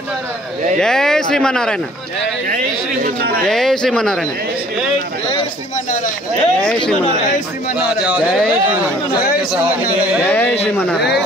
జై శ్రీమన్నారాయణ. జై శ్రీమన్నారాయణ. జై శ్రీమన్నారాయణ. జై శ్రీమన్నారాయణ. జై శ్రీమన్నారాయణ.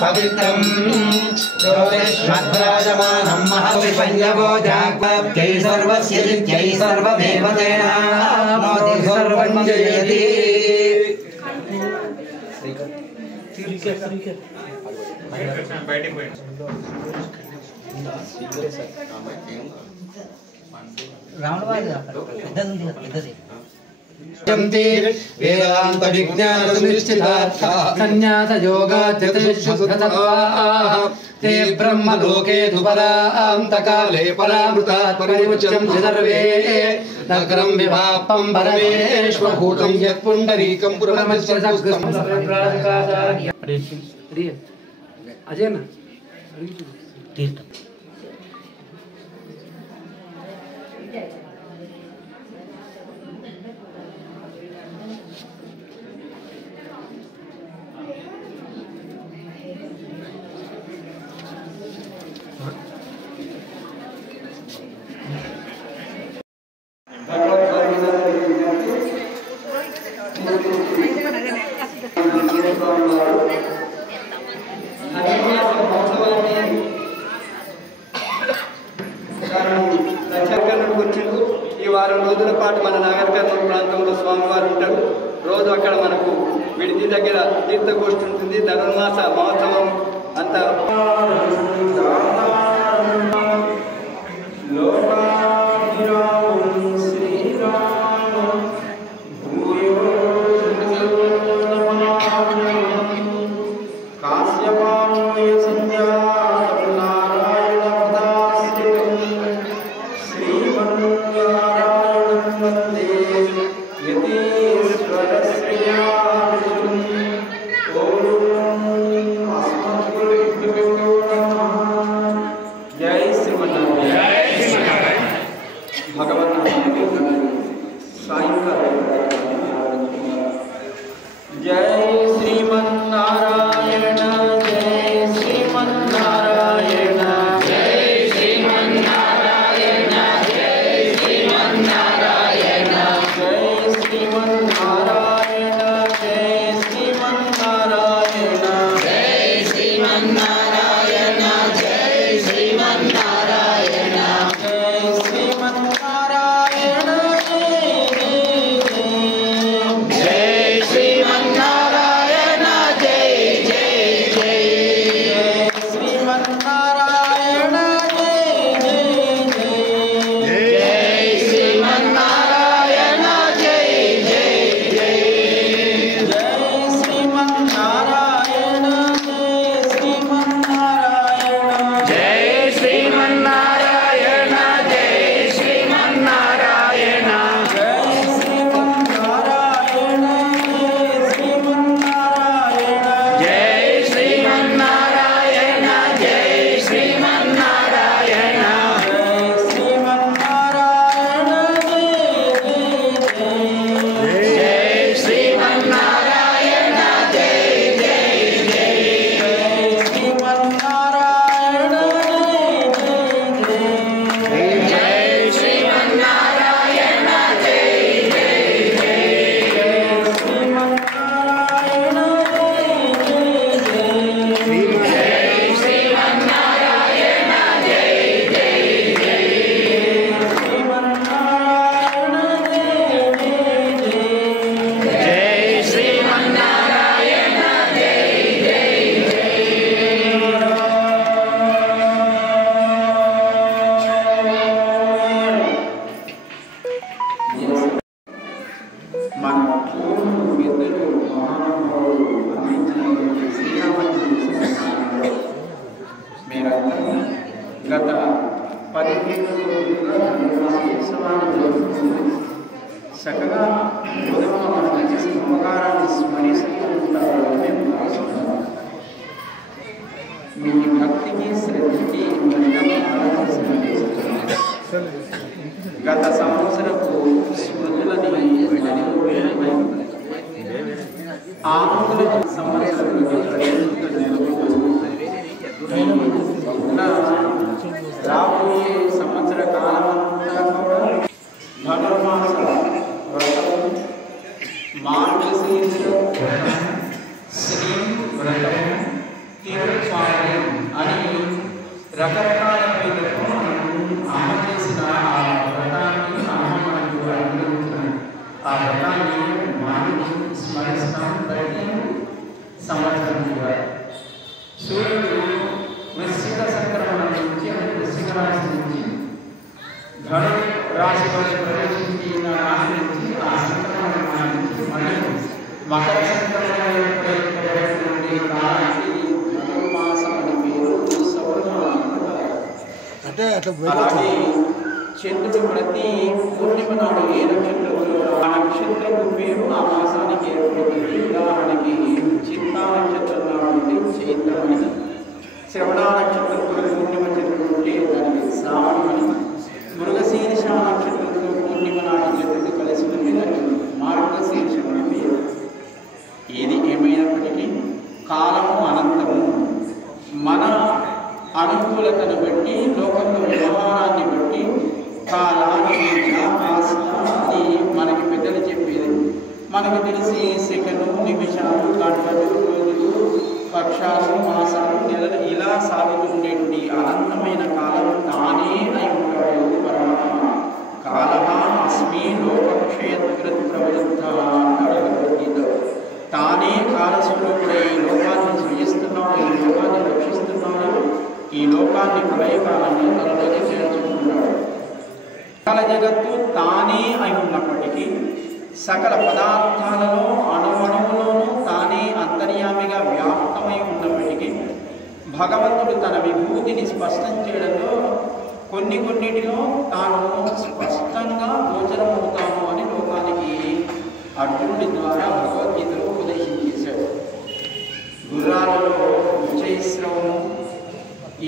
पवित्रं ज्योतिष्मद्राजमानं महविपञ्जवो जाग्वै सर्वस्य नित्यै सर्वदेवतेन मोदि सर्वं जयति। वेदांत विज्ञान सुनिश्चितार्था संन्यास योगाद्यतशुद्धतत्त्वाः ते ब्रह्मलोके दुपरान्तकाले परामृतात् परिमुच्यं सर्वे नगरं विभापं परमेश्वरभूतं यत्पुण्डरीकं पुरमश्चसक्तं अजय ना ఈ వారం రోజుల పాటు మన నాగర్ కర్నూలు ప్రాంతంలో స్వామివారు ఉంటారు. రోజు అక్కడ మనకు విడిది దగ్గర తీర్థగోష్ఠి ఉంటుంది. ధనుర్మాస మహోత్సవం అంతా श्रीमन्नारायण जय श्रीमन्नारायण గత 15 రోజులుగా ఉత్సవాన్ని జరుగుతుంది. చక్కగా ఉదయం అమ్మగారాన్ని స్మరిస్తూ ఉంటారు. మీ భక్తికి శ్రద్ధకి గత సంవత్సరపు స్మృతులని ఆంధ్ర సంవత్సరం రాబోయే సంవత్సర కాలమంతా కూడా ధనుర్మాస వ్రతం, మార్గశీర్ష శ్రీ వ్రతం, తిరుపాలయం అని రకరకాల పేర్లతో అమ్మ చేసిన ఆ వ్రతాన్ని ఆ వ్రతాన్ని మనం స్మరిస్తాం ప్రతి సంవత్సరం కూడా. సూర్యుడు వృశ్చిక సంక్రమణం నుంచి వృశ్చిక రాశి నుంచి ధను రాశిలో ప్రవేశించిన రాశి నుంచి ఆ సంక్రమణం నుంచి మళ్ళీ మకర సంక్రమణం నుండి కాలానికి ధనుర్మాసం అని పేరు. అలాగే చంద్రుడు ప్రతి పూర్ణిమ నాడు ఏ నక్షత్రంలో ఆ నక్షత్రము పేరు ఆ మాసానికి ఏర్పడుతుంది. ఉదాహరణకి చిత్తా నక్షత్రం నాడు చైత్రమని, శ్రవణ నక్షత్రంతో పూర్ణిమ చంద్రుడు దానికి శ్రావణమని, మృగశీర్ష నక్షత్రంతో పూర్ణిమ నాడు చంద్రుడు కలిసి ఉంది దానికి మార్గశీర్షమని పేరు. ఏది ఏమైనప్పటికీ కాలము అనంతము. మన అనుకూలతను బట్టి, లోకంలో వ్యవహారాన్ని బట్టి కాలాన్ని అని మనకి పెద్దలు చెప్పేది. మనకు తెలిసి సెకను, నిమిషాలు, గంటలు, రోజులు, పక్షాలు, మాసాలు, నెలలు ఇలా సాగుతుండేటువంటి అనంతమైన కాలం తానే అయి ఉంటాడు పరమాత్మ. కాలహ అస్మి లోకక్షేత్కృత్ ప్రవృద్ధ అంటాడు భగవద్గీత. తానే కాలస్వరూపుడై ఈ లోకాన్ని సృజిస్తున్నాడు, ఈ లోకాన్ని రక్షిస్తున్నాడు, ఈ లోకాన్ని ప్రళయకాలంలో తనలోకి చేర్చుకుంటున్నాడు. సకల జగత్తు తానే అయి ఉన్నప్పటికీ, సకల పదార్థాలలో అణువణువులోనూ తానే అంతర్యామిగా వ్యాప్తమై ఉన్నప్పటికీ, భగవంతుడు తన విభూతిని స్పష్టం చేయడంలో కొన్నిటిలో తాను స్పష్టంగా గోచరమవుతాను అని లోకానికి అర్జునుడి ద్వారా భగవద్గీతలో ఉపదేశం చేశాడు. గుర్రాలలో ఉచ్చైశ్రవము,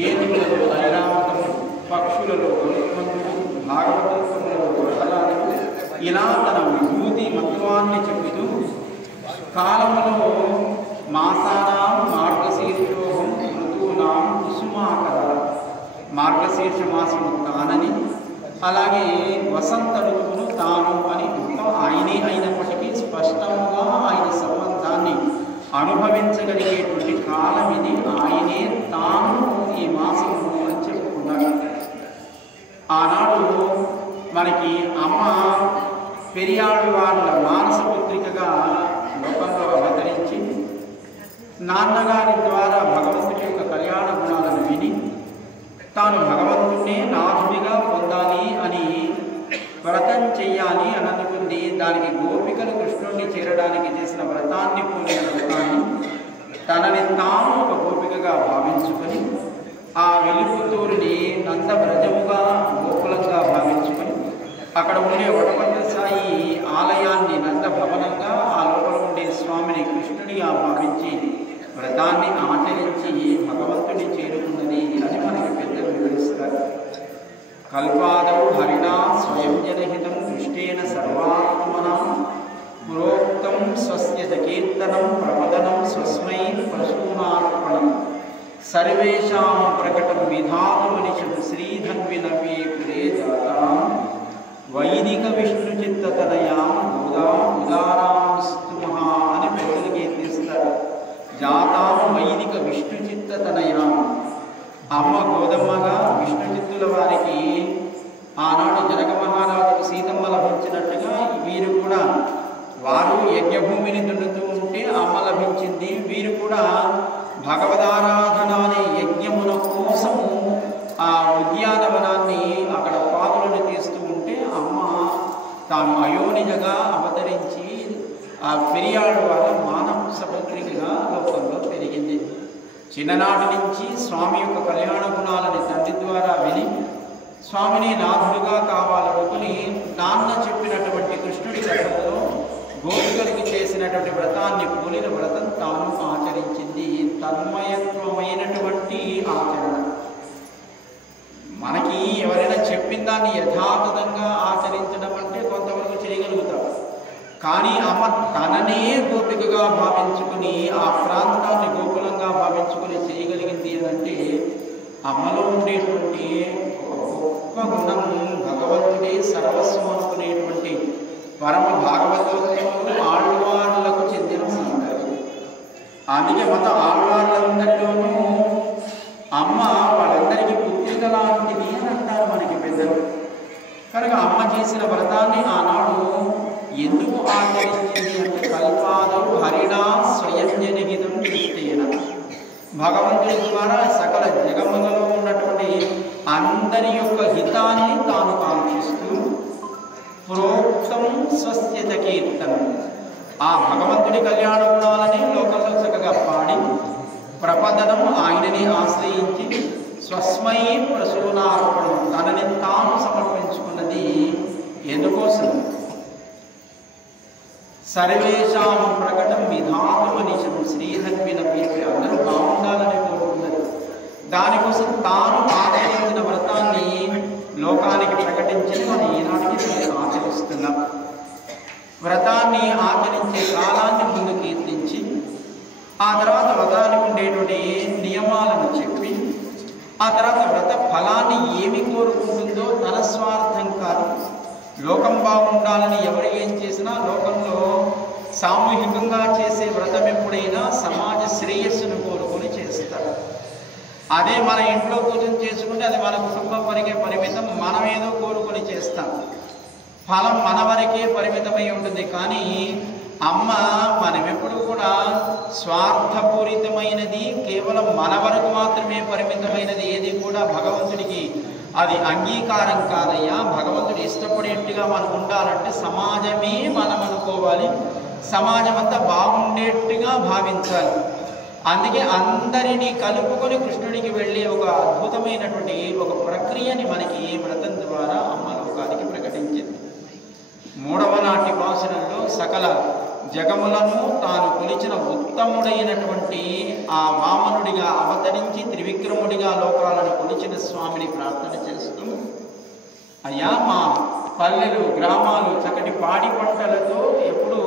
ఏనుగులలో ఐరావతము, పక్షులలో గరుత్మంతుడు, భాగవతంలో ప్రహ్లాదుడు ఇలా తన విభూతి మత్వాన్ని చెబుతూ కాలములో మాసానాం మార్గశీర్షోహం ఋతువునాం కుసుమాకర, మార్గశీర్ష మాసము తానని, అలాగే వసంత ఋతువును తాను అని మొత్తం ఆయనే అయినప్పటికీ స్పష్టంగా ఆయన సంబంధాన్ని అనుభవించగలిగేటువంటి కాలం ఇది. ఆయనే తాను ఈ మాసము అని చెప్పుకున్నాడు. ఆనాడు మనకి అమ్మ పెరియాళ్ళవార్ల మానసపుత్రికగా లోకంలో అవతరించి నాన్నగారి ద్వారా భగవంతుడి యొక్క కళ్యాణ గుణాలను విని తాను భగవంతుడినే నాథుడిగా పొందాలి అని వ్రతం చెయ్యాలి అని అనుకుంది. దానికి గోపికలు కృష్ణుడిని చేరడానికి చేసిన వ్రతాన్ని పోలిన వ్రతాన్ని తనని తాను ఒక గోపికగా భావించుకొని ఆ వెలుపుతూరిని నందవ్రజముగా గోకులంగా భావించుకొని అక్కడ ఉండే వడపత్ర సాయి ఆలయాన్ని నందభవనంగా, ఆ లోపల ఉండే స్వామిని కృష్ణుడిగా భావించి వ్రతాన్ని ఆచరించి భగవంతుని చేరుకున్నది అని మనకి పెద్దలు వివరిస్తారు. కల్పాదౌ హరిణా స్వయం జనహితం దృష్టేన సర్వాత్మనా పురోక్తం స్వస్య కీర్తనం ప్రపదనం స్వస్మై పశూనార్పణం సర్వేషాం ప్రకటం విధాతుమనిషం శ్రీధన్వి నవ్యే పురే జాతాం వైదిక విష్ణు చిత్తతనయాం ఉదారాంస్తు మహా అని పెద్దలు కీర్తిస్తారు. జాతాం వైదిక విష్ణు చిత్తతనయాం, అమ్మ గోదమ్మగా విష్ణు చిత్తుల వారికి ఆనాడు జనక మహారాజుకు సీతమ్మ లభించినట్టుగా వీరు కూడా, వారు యజ్ఞభూమిని దున్నుతూ ఉంటే అమ్మ లభించింది. వీరు కూడా భగవదారాధన అనే యజ్ఞముల కోసము ఆ ఉద్యానవనాన్ని అక్కడ పాదులను తీస్తూ ఉంటే అమ్మ తాను అయోనిజగా అవతరించి ఆ పెరియాడు వాళ్ళ మానవ సముద్రికగా లోకంలో పెరిగింది. చిన్ననాటి నుంచి స్వామి యొక్క కళ్యాణ గుణాలని తండ్రి ద్వారా విని స్వామిని నాథుడుగా కావాలనుకుని నాన్న చెప్పినటువంటి కృష్ణుడి కథలో గోపికలకి చేసినటువంటి వ్రతాన్ని పోలిన వ్రతం తాను ఆచరించింది. తన్మయత్వమైనటువంటి ఆచరణ. మనకి ఎవరైనా చెప్పిన దాన్ని యథాతథంగా ఆచరించడం అంటే కొంతవరకు చేయగలుగుతాం. కానీ అమ్మ తననే గోపికగా భావించుకుని ఆ ప్రాంతాన్ని గోకులంగా భావించుకుని చేయగలిగింది అంటే అమ్మలో ఉండేటువంటి గొప్ప గుణం. భగవంతుడే సర్వస్వం అనుకునేటువంటి పరమ భాగవతోత్తములు ఆళ్వార్లకు చెందిన సంగతి. అందుకే మత ఆళ్వార్లందరిలోనూ అమ్మ వాళ్ళందరికీ పుత్రిక లాంటిది అని అంటారు మనకి పెద్దలు. కనుక అమ్మ చేసిన వ్రతాన్ని ఆనాడు ఎందుకు ఆచరించింది అంటే కల్పాదం హరిణా స్వయం జనహితం దృష్టేన. భగవంతుడి ద్వారా సకల జగములలో ఉన్నటువంటి అందరి యొక్క హితాన్ని తాను కాంక్షిస్తూ ప్రోక్తం స్వస్యత కీర్తనం. ఆ భగవంతుడి కళ్యాణ గుణాలని లోకంలో చక్కగా పాడి ప్రపదనం ఆయనని ఆశ్రయించి స్వస్మై ప్రసూనార్పణం తనని తాను సమర్పించుకున్నది ఎందుకోసం? సర్వేషాం ప్రకటం విధాతుమనిషం శ్రీధన్వినపి అందరూ బాగుండాలని కోరుకున్నది. దానికోసం తాను ఆచరించిన వ్రతాన్ని లోకానికి ప్రకటించి మనం ఈనాటికి ఆచరిస్తున్నాం. వ్రతాన్ని ఆచరించే కాలాన్ని ముందు కీర్తించి ఆ తర్వాత వ్రతానికి ఉండేటువంటి నియమాలను చెప్పి ఆ తర్వాత వ్రత ఫలాన్ని ఏమి కోరుకుంటుందో తన స్వార్థం కాదు, లోకం బాగుండాలని ఎవరు ఏం చేసినా లోకంలో సామూహికంగా చేసే వ్రతం ఎప్పుడైనా సమాజ శ్రేయస్సును కోరుకొని చేస్తారు. అదే మన ఇంట్లో పూజన చేసుకుంటే అది మన కుటుంబం వరకే పరిమితం, మనం ఏదో కోరుకొని చేస్తాం, ఫలం మన వరకే పరిమితమై ఉంటుంది. కానీ అమ్మ మనం ఎప్పుడు కూడా స్వార్థపూరితమైనది కేవలం మన వరకు మాత్రమే పరిమితమైనది ఏది కూడా భగవంతుడికి అది అంగీకారం కాదయ్యా. భగవంతుడు ఇష్టపడేట్టుగా మనం ఉండాలంటే సమాజమే మనం అనుకోవాలి, సమాజం అంతా బాగుండేట్టుగా భావించాలి. అందుకే అందరినీ కలుపుకొని కృష్ణుడికి వెళ్ళే ఒక అద్భుతమైనటువంటి ఒక ప్రక్రియని మనకి వ్రతం ద్వారా అమ్మ లోకానికి ప్రకటించింది. 3వ నాటి భాషణంలో సకల జగములను తాను కొలిచిన ఉత్తముడైనటువంటి ఆ వామనుడిగా అవతరించి త్రివిక్రముడిగా లోకాలను కొలిచిన స్వామిని ప్రార్థన చేస్తూ, అయ్యా మా పల్లెలు గ్రామాలు చక్కటి పాడి పంటలతో ఎప్పుడు